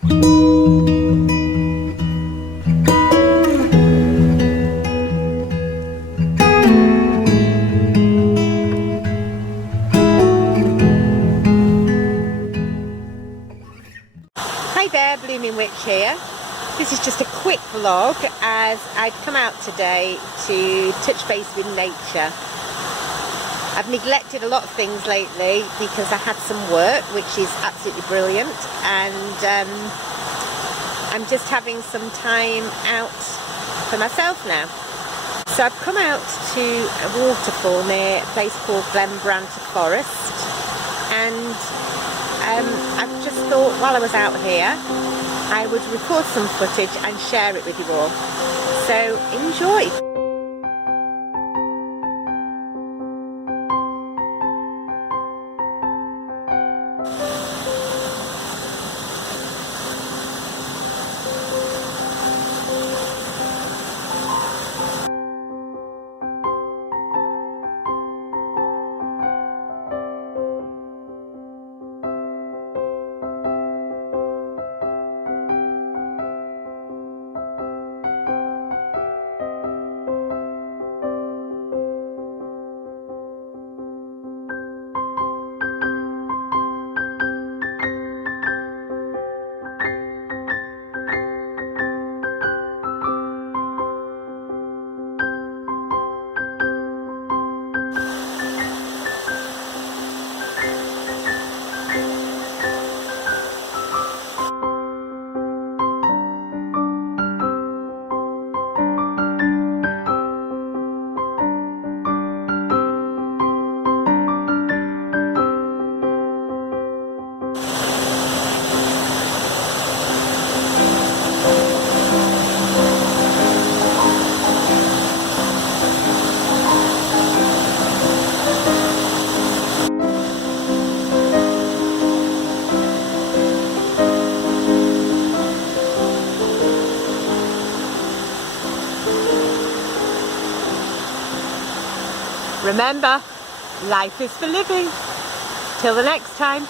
Hi there, Blooming Witch here. This is just a quick vlog as I've come out today to touch base with nature. I've neglected a lot of things lately because I had some work which is absolutely brilliant, and I'm just having some time out for myself now. So I've come out to a waterfall near a place called Glenbranter Forest, and I've just thought while I was out here I would record some footage and share it with you all. So enjoy! Remember, life is for living. Till the next time.